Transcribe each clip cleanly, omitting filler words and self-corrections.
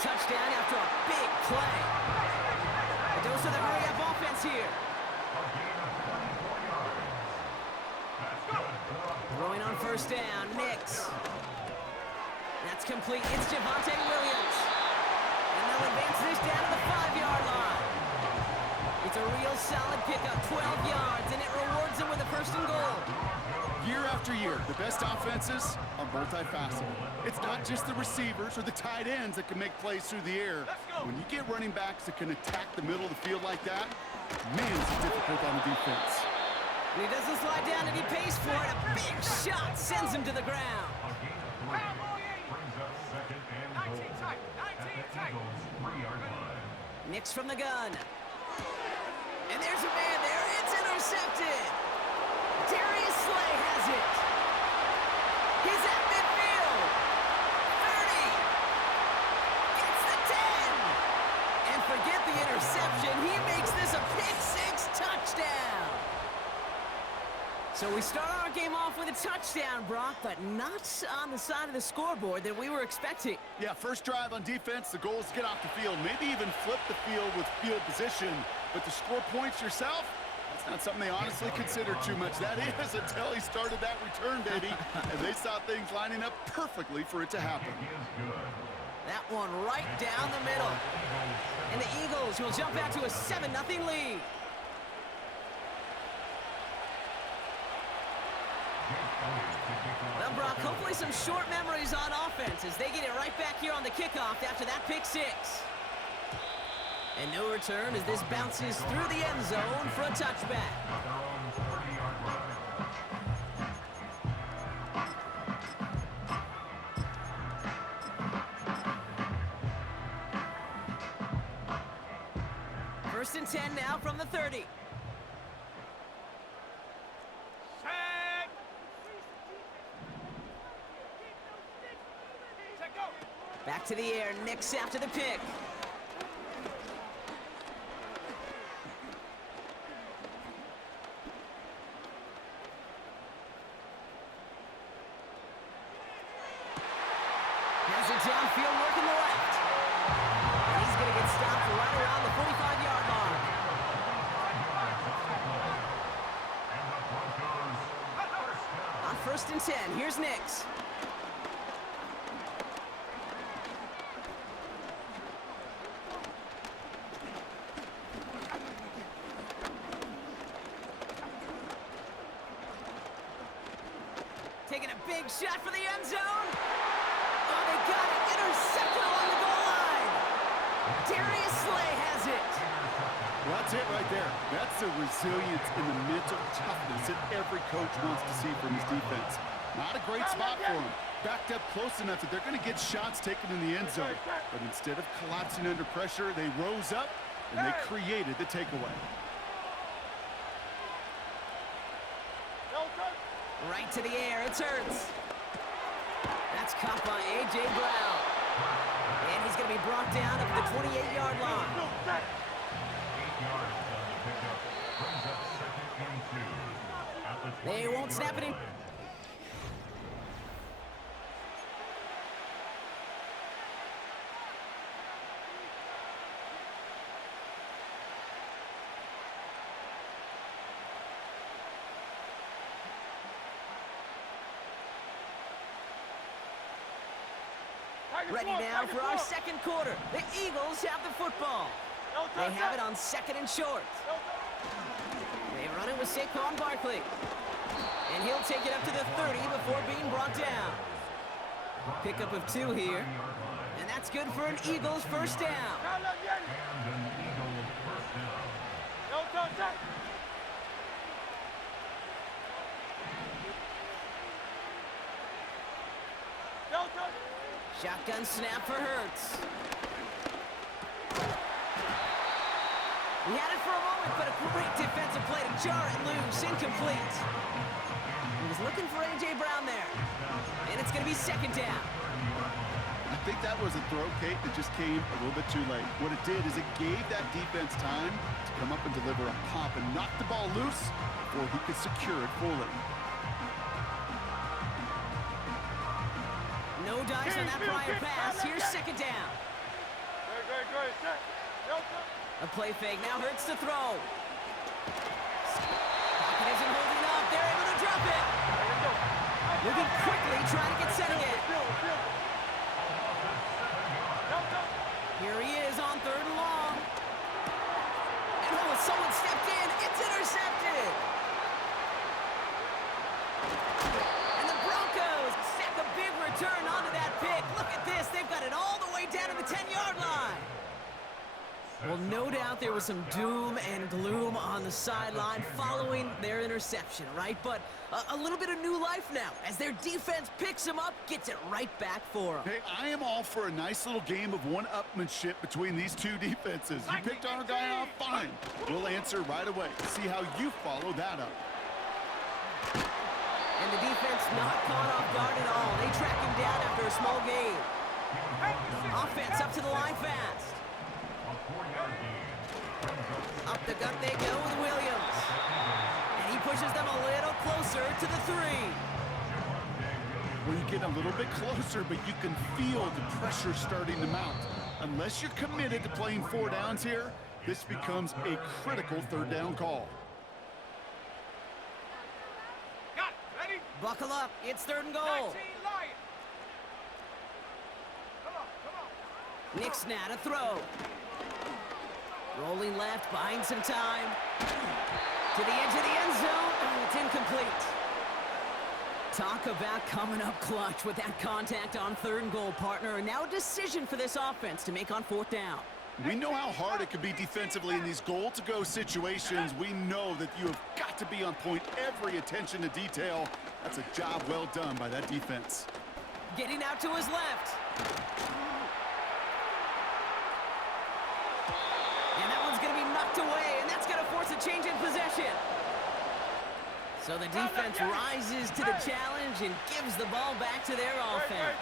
touchdown after a big play. A dose of the hurry-up offense here. Throwing on first down, Nix. That's complete. It's Javonte Williams. And they'll advance this down to the 5-yard line. It's a real solid pickup, 12 yards, and it rewards them with a first and goal. Year after year, the best offenses are multifaceted. It's not just the receivers or the tight ends that can make plays through the air. When you get running backs that can attack the middle of the field like that, man, it's difficult on the defense. And he doesn't slide down and he pays for it. A big shot sends him to the ground. Nix from the gun. And there's a man there. It's intercepted. Darius Slay has it. He's at midfield. 30. Gets the 10. And forget the interception. He makes this a pick-six touchdown. So we start our game off with a touchdown, Brock, but not on the side of the scoreboard that we were expecting. Yeah, first drive on defense, the goal is to get off the field, maybe even flip the field with field position. But to score points yourself, that's not something they honestly consider too much. That is until he started that return, baby. And they saw things lining up perfectly for it to happen. That one right down the middle. And the Eagles will jump out to a 7-0 lead. Well, Brock, hopefully some short memories on offense as they get it right back here on the kickoff after that pick six. And no return as this bounces through the end zone for a touchback. First and 10 now from the 30. Back to the air, Nix after the pick. Has it downfield, working the left. And he's going to get stopped right around the 45-yard line. On first and 10, here's Nix. Taking a big shot for the end zone. Oh, they got it. Intercepted along the goal line. Darius Slay has it. Well, that's it right there. That's the resilience and the mental toughness that every coach wants to see from his defense. Not a great spot for him. Backed up close enough that they're going to get shots taken in the end zone. But instead of collapsing under pressure, they rose up and they created the takeaway. Right to the air, it's Hurts. That's caught by A.J. Brown. And he's going to be brought down at the 28-yard line. They won't snap it in. Ready now for our second quarter. The Eagles have the football. They have it on second and short. They run it with Saquon Barkley. And he'll take it up to the 30 before being brought down. Pickup of 2 here. And that's good for an Eagles first down. Shotgun snap for Hurts. He had it for a moment, but a great defensive play to jar it loose. Incomplete. He was looking for A.J. Brown there. And it's going to be second down. I think that was a throw, Kate, that just came a little bit too late. What it did is it gave that defense time to come up and deliver a pop and knock the ball loose before he could secure it fully. No dice on that prior pass. Here's second down. A play fake now hurts to throw. Pocket isn't holding up. They're able to drop it. Moving quickly, trying to get set again. Here he is on 3rd and long. And oh, someone stepped in. It's intercepted. And the Broncos stack a big return onto that pick. Look at this. They've got it all the way down to the 10-yard line. Well, no doubt there was some doom and gloom on the sideline following their interception, right? But a little bit of new life now as their defense picks them up, gets it right back for them. Hey, I am all for a nice little game of one-upmanship between these two defenses. You picked our guy off, fine. We'll answer right away. See how you follow that up. And the defense not caught off guard at all. They track him down after a small gain. Offense up to the line fast. Up the gut they go with Williams. And he pushes them a little closer to the 3. Well, you get a little bit closer, but you can feel the pressure starting to mount. Unless you're committed to playing 4 downs here, this becomes a critical 3rd down call. Buckle up, it's 3rd and goal. Nick Snat to throw. Rolling left, buying some time. To the edge of the end zone. Oh, it's incomplete. Talk about coming up clutch with that contact on 3rd and goal, partner. And now a decision for this offense to make on 4th down. We know how hard it can be defensively in these goal-to-go situations. We know that you have got to be on point, every attention to detail. That's a job well done by that defense. Getting out to his left. And that one's going to be knocked away, and that's going to force a change in possession. So the defense rises to the challenge and gives the ball back to their offense.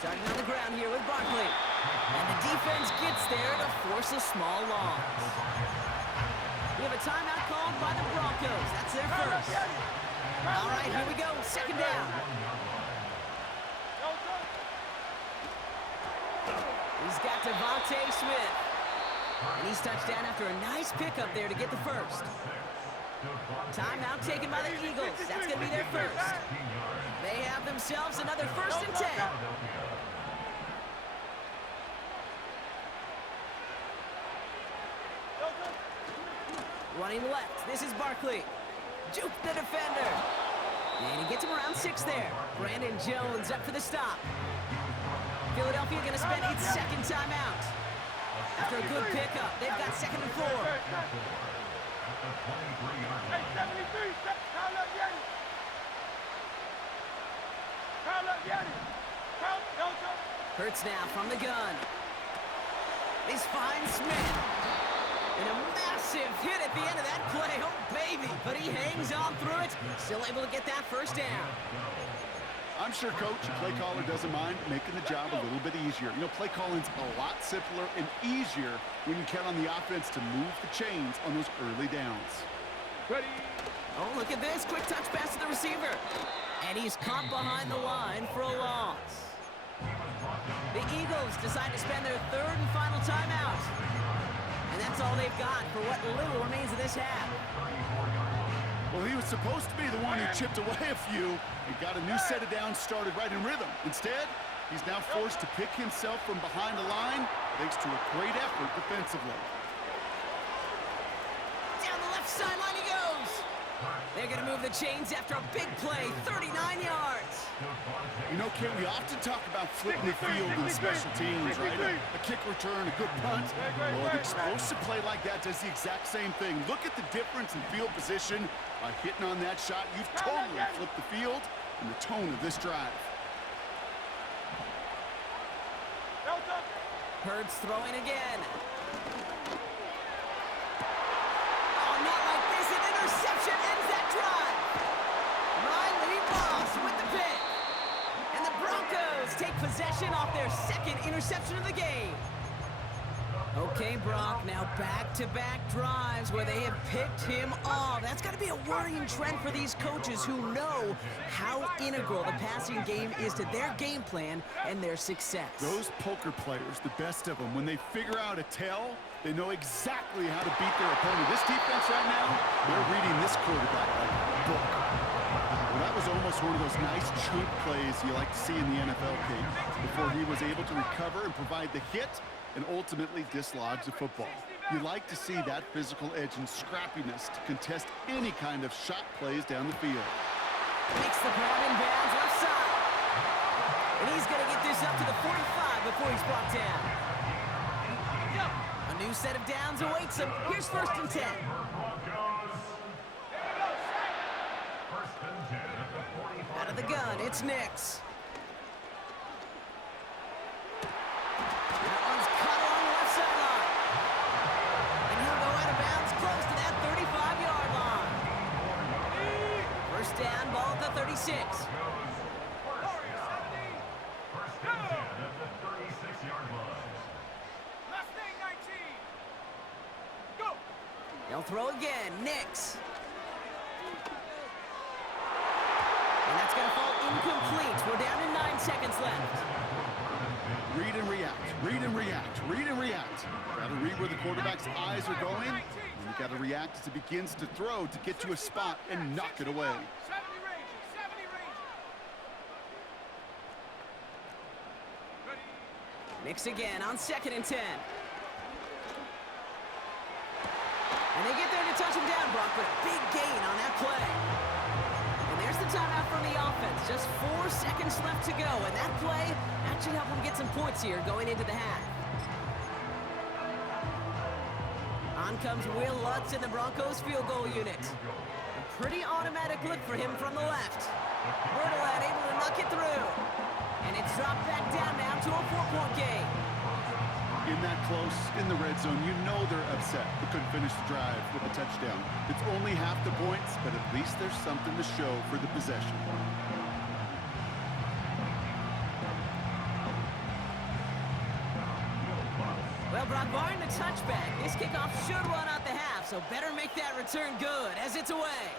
Starting on the ground here with Barkley. And the defense gets there to force a small loss. We have a timeout called by the Broncos. That's their first. All right, here we go. 2nd down. He's got Devontae Smith. And he's touched down after a nice pickup there to get the first. Timeout taken by the Eagles. That's going to be their first. They have themselves another 1st and 10. Running left, this is Barkley. Juke the defender. And he gets him around 6 there. Brandon Jones up for the stop. Philadelphia going to spend its 2nd timeout. After a good pickup, they've got 2nd and 4. Hurts now from the gun. He's fine Smith. And a massive hit at the end of that play. Oh, baby. But he hangs on through it. Still able to get that 1st down. I'm sure Coach, play caller doesn't mind making the job a little bit easier. You know, play calling's a lot simpler and easier when you count on the offense to move the chains on those early downs. Ready. Oh, look at this. Quick touch pass to the receiver. And he's caught behind the line for a loss. The Eagles decide to spend their 3rd and final timeout. And that's all they've got for what little remains of this half. Well, he was supposed to be the one who chipped away a few and got a new set of downs started right in rhythm. Instead, he's now forced to pick himself from behind the line thanks to a great effort defensively. Down the left sideline he goes. They're going to move the chains after a big play, 39 yards. You know, Ken, we often talk about flipping the field in special teams, right? A kick return, a good punt. Well, an explosive play like that does the exact same thing. Look at the difference in field position. By hitting on that shot, you've totally flipped the field and the tone of this drive. Hurts throwing again. Oh, not like this. An interception ends that drive. Riley Moss with the pick. And the Broncos take possession off their 2nd interception of the game. Okay, Brock, now back-to-back drives where they have picked him off. That's got to be a worrying trend for these coaches who know how integral the passing game is to their game plan and their success. Those poker players, the best of them, when they figure out a tell, they know exactly how to beat their opponent. This defense right now, they're reading this quarterback like a book. Well, that was almost one of those nice chunk plays you like to see in the NFL, Kate, before he was able to recover and provide the hit and ultimately dislodge the football. You like to see that physical edge and scrappiness to contest any kind of shot plays down the field. Makes the grab in bounds left side. And he's going to get this up to the 45 before he's brought down. A new set of downs awaits him. Here's 1st and 10. Out of the gun, it's Nix. That one's cut along the left sideline. And he'll go out of bounds close to that 35-yard line. 1st down, ball at the 36. They'll throw again, Nix. And that's going to fall incomplete. We're down to 9 seconds left. Read and react, read and react, read and react. Got to read where the quarterback's eyes are going, and you got to react as he begins to throw to get to a spot and knock it away. Nix again on 2nd and 10. And they get there to touch him down, Brock, but a big gain on that play. And there's the timeout from the offense. Just 4 seconds left to go, and that play actually helped them get some points here going into the half. On comes Will Lutz in the Broncos field goal unit. A pretty automatic look for him from the left. Bertolet able to knock it through. And it's dropped back down now to a 4-point game. In that close, in the red zone, you know they're upset but couldn't finish the drive with a touchdown. It's only half the points, but at least there's something to show for the possession. Well, Brock, barring the touchback, this kickoff should run out the half, so better make that return good as it's away.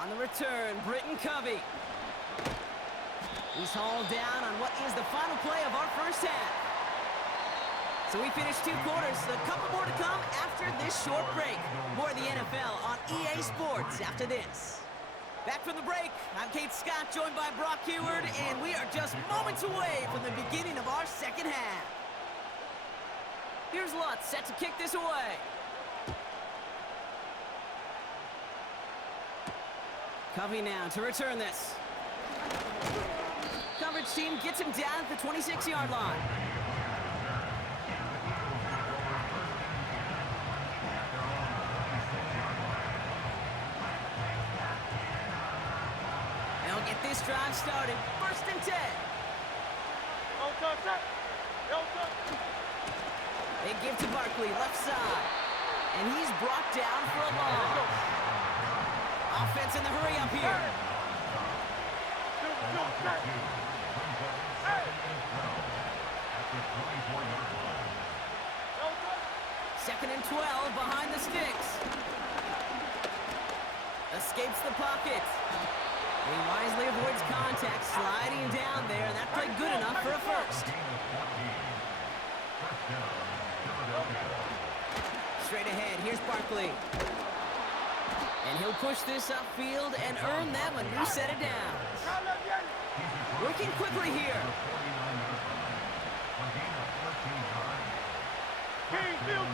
On the return, Britton Covey. He's hauled down on what is the final play of our first half. So we finished 2 quarters, a couple more to come after this short break. More of the NFL on EA Sports after this. Back from the break, I'm Kate Scott, joined by Brock Heward, and we are just moments away from the beginning of our second half. Here's Lutz set to kick this away. Covey now to return this. Coverage team gets him down at the 26-yard line. They'll get this drive started. 1st and 10. They give to Barkley, left side. And he's brought down for a loss. Offense in the hurry up here. Second and 12 behind the sticks. Escapes the pocket. He wisely avoids contact, sliding down there. That played good enough for a first. Straight ahead, here's Barkley. And he'll push this upfield and earn them a new set of downs. Working quickly here. King, 73.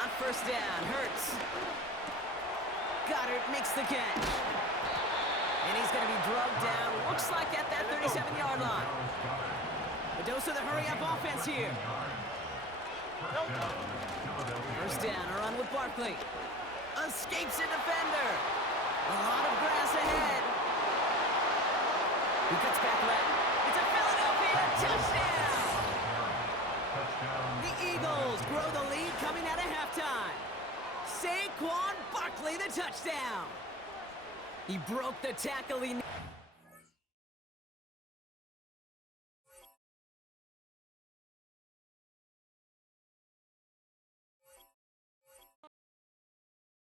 On 1st down, Hurts. Goddard makes the catch. And he's going to be drugged down, looks like at that 37-yard line. A dose of the hurry-up offense here. 1st down, a run with Barkley. Escapes a defender. A lot of grass ahead. He cuts back left. It's a Philadelphia touchdown! The Eagles grow the lead coming out of halftime. Saquon Barkley, the touchdown. He broke the tackle.